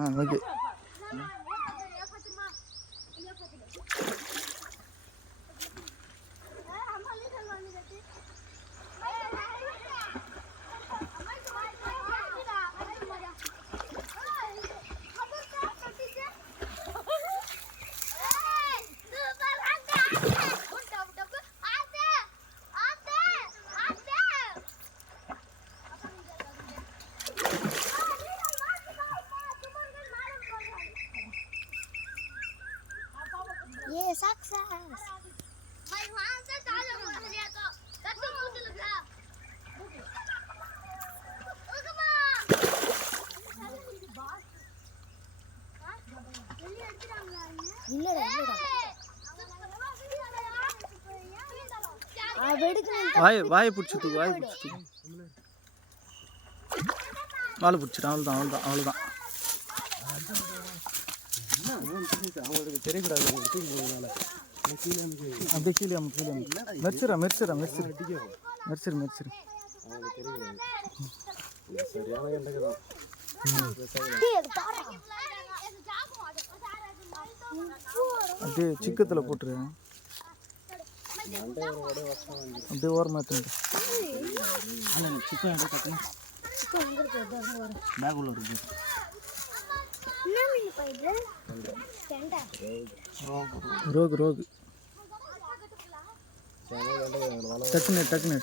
Okay. ये success भाई वहां से चालू कर दिया तो कत्तू मुंह लगा ओकमा இல்லடா ஆ வெடுக்கு வாய் பிடிச்சிட்டு வாய் பிடிச்சிட்டு வாழை பிடிச்சிட்டு அவ்வளோதான் அவங்களுக்கு தெரியக்கூடாது. அப்படியே கீழே மெரிச்சிரு அப்படியே சிக்கத்தில் போட்டுரு. அப்படியே ஓரமாக எடுத்துட்டு சிக்கன் கட்டணும். பேக் உள்ள இருக்கு. ரோகு டக்குன்னு